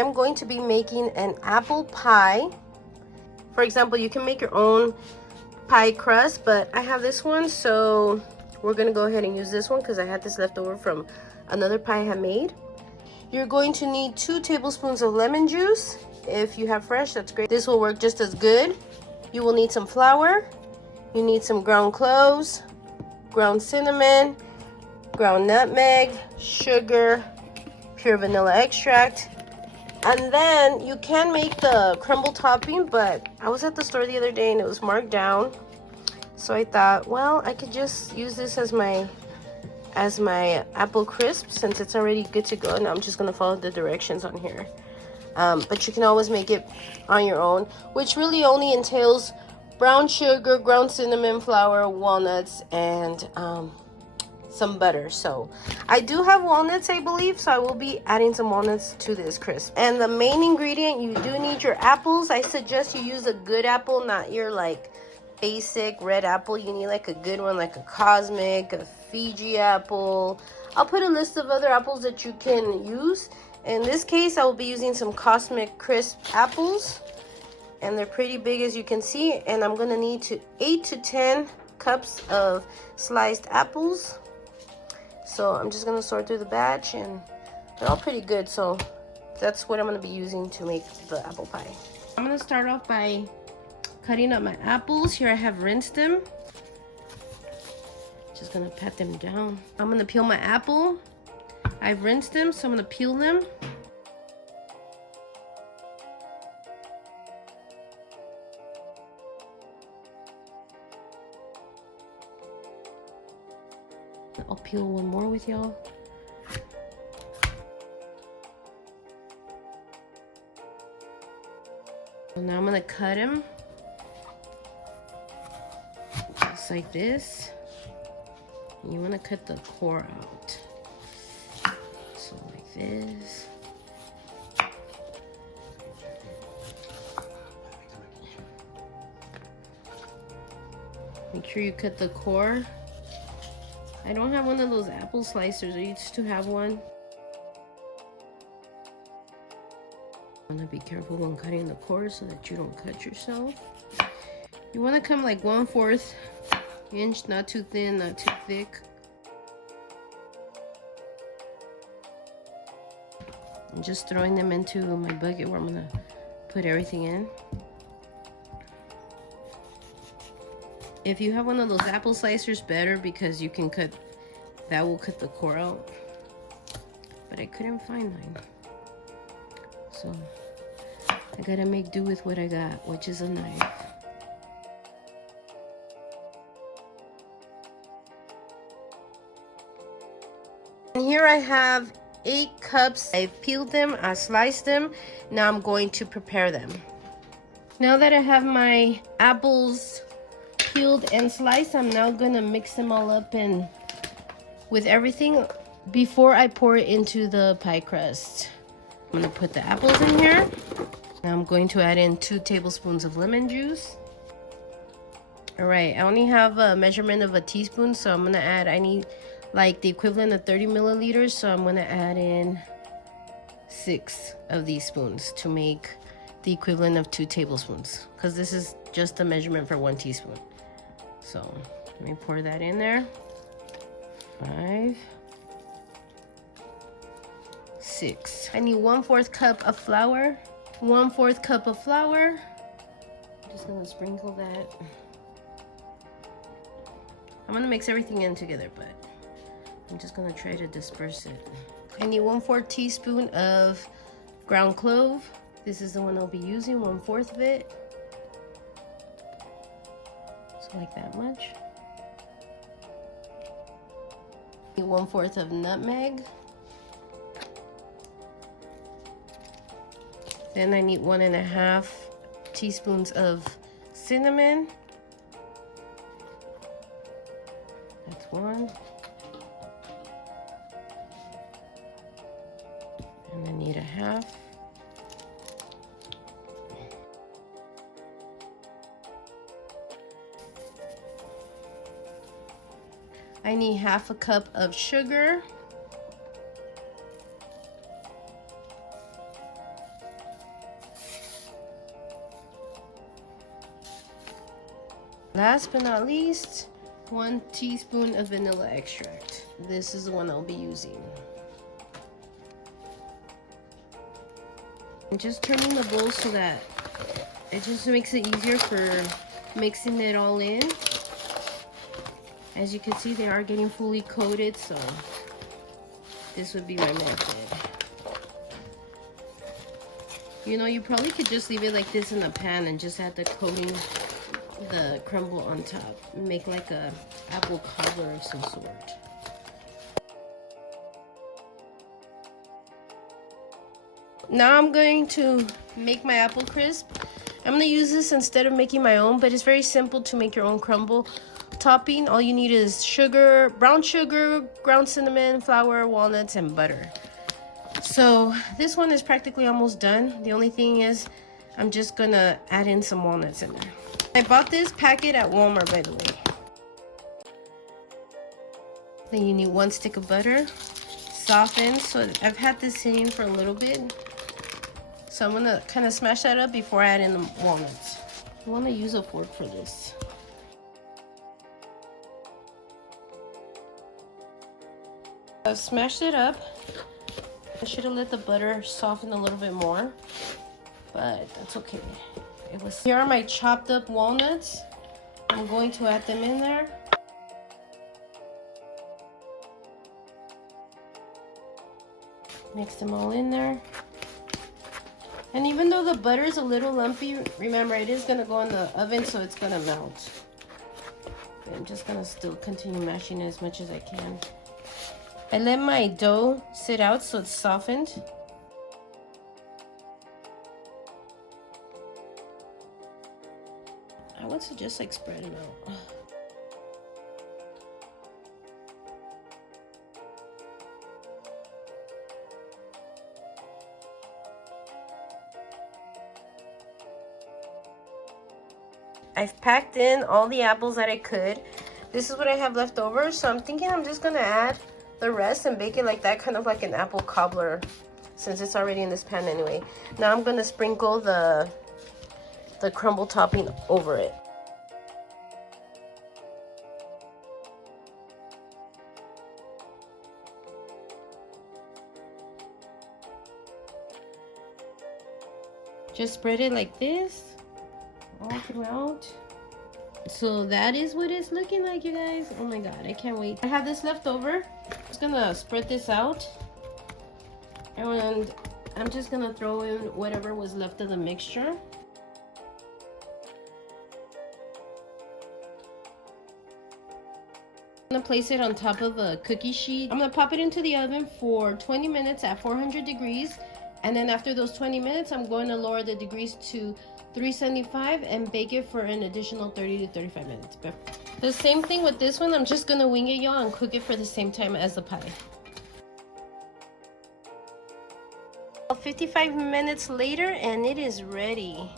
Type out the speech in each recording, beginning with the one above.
I'm going to be making an apple pie. For example, you can make your own pie crust, but I have this one, so we're gonna go ahead and use this one because I had this left over from another pie I had made. You're going to need 2 tablespoons of lemon juice. If you have fresh, that's great. This will work just as good. You will need some flour. You need some ground cloves, ground cinnamon, ground nutmeg, sugar, pure vanilla extract. And then you can make the crumble topping, but I was at the store the other day and it was marked down. So I thought, well, I could just use this as my apple crisp since it's already good to go. And I'm just gonna follow the directions on here. But you can always make it on your own, which really only entails brown sugar, ground cinnamon, flour, walnuts, and some butter. So I do have walnuts, I believe, so I will be adding some walnuts to this crisp. And the main ingredient, you do need your apples. I suggest you use a good apple, not your like basic red apple. You need like a good one, like a Cosmic, a Fiji apple. I'll put a list of other apples that you can use. In this case, I will be using some Cosmic crisp apples, and they're pretty big as you can see. And I'm gonna need 8 to 10 cups of sliced apples. So I'm just gonna sort through the batch, and they're all pretty good. So that's what I'm gonna be using to make the apple pie. I'm gonna start off by cutting up my apples. Here I have rinsed them. Just gonna pat them down. I'm gonna peel my apple. I've rinsed them, so I'm gonna peel them. I'll peel one more with y'all. So now I'm gonna cut them just like this. You wanna cut the core out. So like this. Make sure you cut the core. I don't have one of those apple slicers. I used to have one. You want to be careful when cutting the core so that you don't cut yourself. You want to come like 1/4 inch, not too thin, not too thick. I'm just throwing them into my bucket where I'm gonna put everything in. If you have one of those apple slicers, better, because you can cut, that will cut the core out. But I couldn't find mine. So I gotta make do with what I got, which is a knife. And here I have 8 cups. I've peeled them, I sliced them. Now I'm going to prepare them. Now that I have my apples peeled and sliced, I'm now gonna mix them all up and with everything before I pour it into the pie crust. I'm gonna put the apples in here. Now I'm going to add in 2 tablespoons of lemon juice. All right, I only have a measurement of a teaspoon, so I'm gonna add, I need like the equivalent of 30 milliliters, so I'm gonna add in 6 of these spoons to make the equivalent of 2 tablespoons, because this is just the measurement for 1 teaspoon. So let me pour that in there. 5, 6. I need 1/4 cup of flour. 1/4 cup of flour. I'm just gonna sprinkle that. I'm gonna mix everything in together, but I'm just gonna try to disperse it. I need 1/4 teaspoon of ground clove. This is the one I'll be using, 1/4 of it. So like that much. 1/4 of nutmeg. Then I need 1.5 teaspoons of cinnamon. That's 1. And I need 1/2. I need 1/2 cup of sugar. Last but not least, 1 teaspoon of vanilla extract. This is the one I'll be using. I'm just turning the bowl so that it just makes it easier for mixing it all in. As you can see, they are getting fully coated, so this would be my method. You know, you probably could just leave it like this in the pan and just add the coating, the crumble on top. Make like a apple cobbler of some sort. Now I'm going to make my apple crisp. I'm going to use this instead of making my own, but it's very simple to make your own crumble topping. All you need is sugar, brown sugar, ground cinnamon, flour, walnuts, and butter. So this one is practically almost done. The only thing is I'm just going to add in some walnuts in there. I bought this packet at Walmart, by the way. Then you need 1 stick of butter, softened. So I've had this sitting for a little bit. So I'm gonna kind of smash that up before I add in the walnuts. You wanna use a fork for this. I've smashed it up. I should have let the butter soften a little bit more, but that's okay. Here are my chopped up walnuts. I'm going to add them in there. Mix them all in there. And even though the butter is a little lumpy, remember it is gonna go in the oven, so it's gonna melt. I'm just gonna still continue mashing it as much as I can. I let my dough sit out so it's softened. I want to just like spread it out. I've packed in all the apples that I could. This is what I have left over, so I'm thinking I'm just gonna add the rest and bake it like that, kind of like an apple cobbler, since it's already in this pan anyway. Now I'm gonna sprinkle the crumble topping over it. Just spread it like this all throughout. So that is what it's looking like, you guys. Oh my god, I can't wait. I have this left over. I'm just gonna spread this out, and I'm just gonna throw in whatever was left of the mixture. I'm gonna place it on top of a cookie sheet. I'm gonna pop it into the oven for 20 minutes at 400 degrees, and then after those 20 minutes I'm going to lower the degrees to 375 and bake it for an additional 30 to 35 minutes. The same thing with this one. I'm just gonna wing it, y'all, and cook it for the same time as the pie. 55 minutes later and it is ready.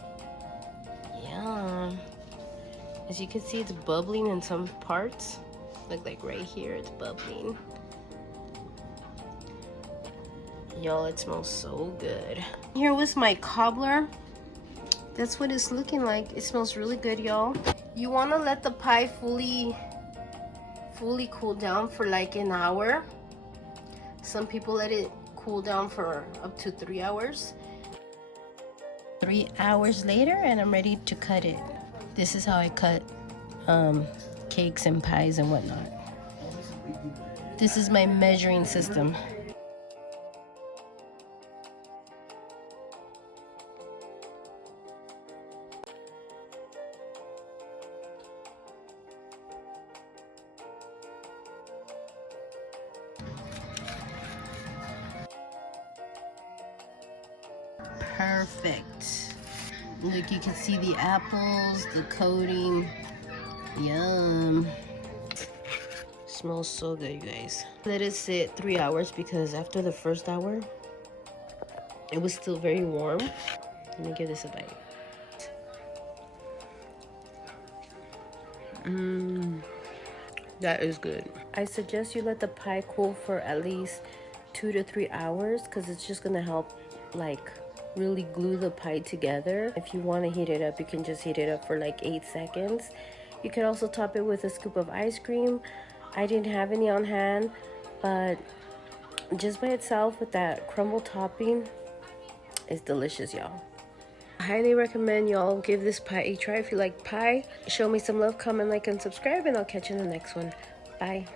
Yum. As you can see, it's bubbling in some parts. Look, like right here, it's bubbling. Y'all, it smells so good. Here was my cobbler. That's what it's looking like. It smells really good, y'all. You want to let the pie fully cool down for like an hour. Some people let it cool down for up to 3 hours. 3 hours later and I'm ready to cut it. This is how I cut cakes and pies and whatnot. This is my measuring system. Perfect. Look, you can see the apples, the coating. Yum. Smells so good, you guys. Let it sit 3 hours because after the first hour, it was still very warm. Let me give this a bite. That is good. I suggest you let the pie cool for at least 2 to 3 hours because it's just gonna help like really glue the pie together. If you want to heat it up, you can just heat it up for like 8 seconds You can also top it with a scoop of ice cream. I didn't have any on hand, but just by itself with that crumble topping, it's delicious, y'all. I highly recommend y'all give this pie a try if you like pie. Show me some love, comment, like, and subscribe, and I'll catch you in the next one. Bye.